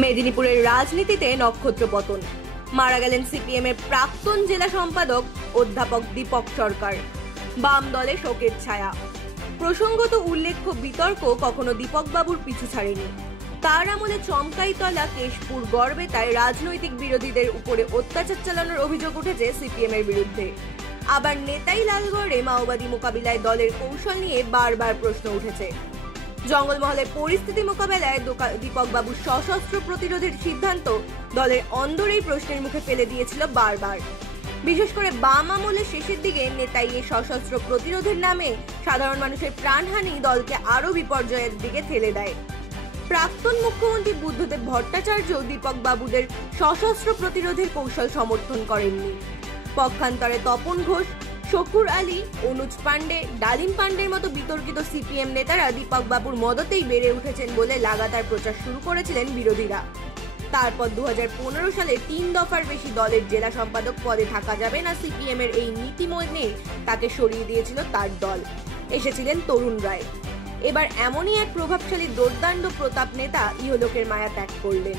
মেদিনীপুরের রাজনীতিতে নক্ষত্র পতন। মারা গেলেন সিপিএম এর প্রাক্তন জেলা সম্পাদক অধ্যাপক দীপক সরকার। বাম দলে শোকের ছায়া। প্রসঙ্গত উল্লেখ্য, বিতর্ক কখনো দীপক বাবুর পিছু ছাড়েনি। তার আমলে চমকাইতলা, কেশপুর, গড়বেতায় রাজনৈতিক বিরোধীদের উপরে অত্যাচার চালানোর অভিযোগ উঠেছে সিপিএম এর বিরুদ্ধে। আবার নেতাই লালগড়ে মাওবাদী মোকাবিলায় দলের কৌশল নিয়ে বারবার প্রশ্ন উঠেছে। জঙ্গলমহলের পরিস্থিতি মোকাবেলায় দীপক বাবুর সশস্ত্র প্রতিরোধের সিদ্ধান্ত দলের অন্দরেই প্রশ্নের মুখে ফেলে দিয়েছিল বারবার। বিশেষ করে বাম আমলের শেষের দিকে নেতাই এই সশস্ত্র প্রতিরোধের নামে সাধারণ মানুষের প্রাণহানি দলকে আরো বিপর্যয়ের দিকে ঠেলে দেয়। প্রাক্তন মুখ্যমন্ত্রী বুদ্ধদেব ভট্টাচার্য দীপক বাবুদের সশস্ত্র প্রতিরোধের কৌশল সমর্থন করেননি। পক্ষান্তরে তপন ঘোষ, শকুর আলী, অনুজ পাণ্ডে, ডালিম পাণ্ডের মতো বিতর্কিত সিপিএম নেতারা দীপক বাবুর মদতেই বেড়ে উঠেছেন বলে লাগাতার প্রচার শুরু করেছিলেন বিরোধীরা। তারপর 2015 সালে 3 দফার বেশি দলের জেলা সম্পাদক পদে থাকা যাবে না সিপিএম এর এই নীতি মেনে তাকে সরিয়ে দিয়েছিল তার দল। এসেছিলেন তরুণ রায়। এবার এমনই এক প্রভাবশালী দুর্দান্ত প্রতাপ নেতা ইহলোকের মায়া ত্যাগ করলেন।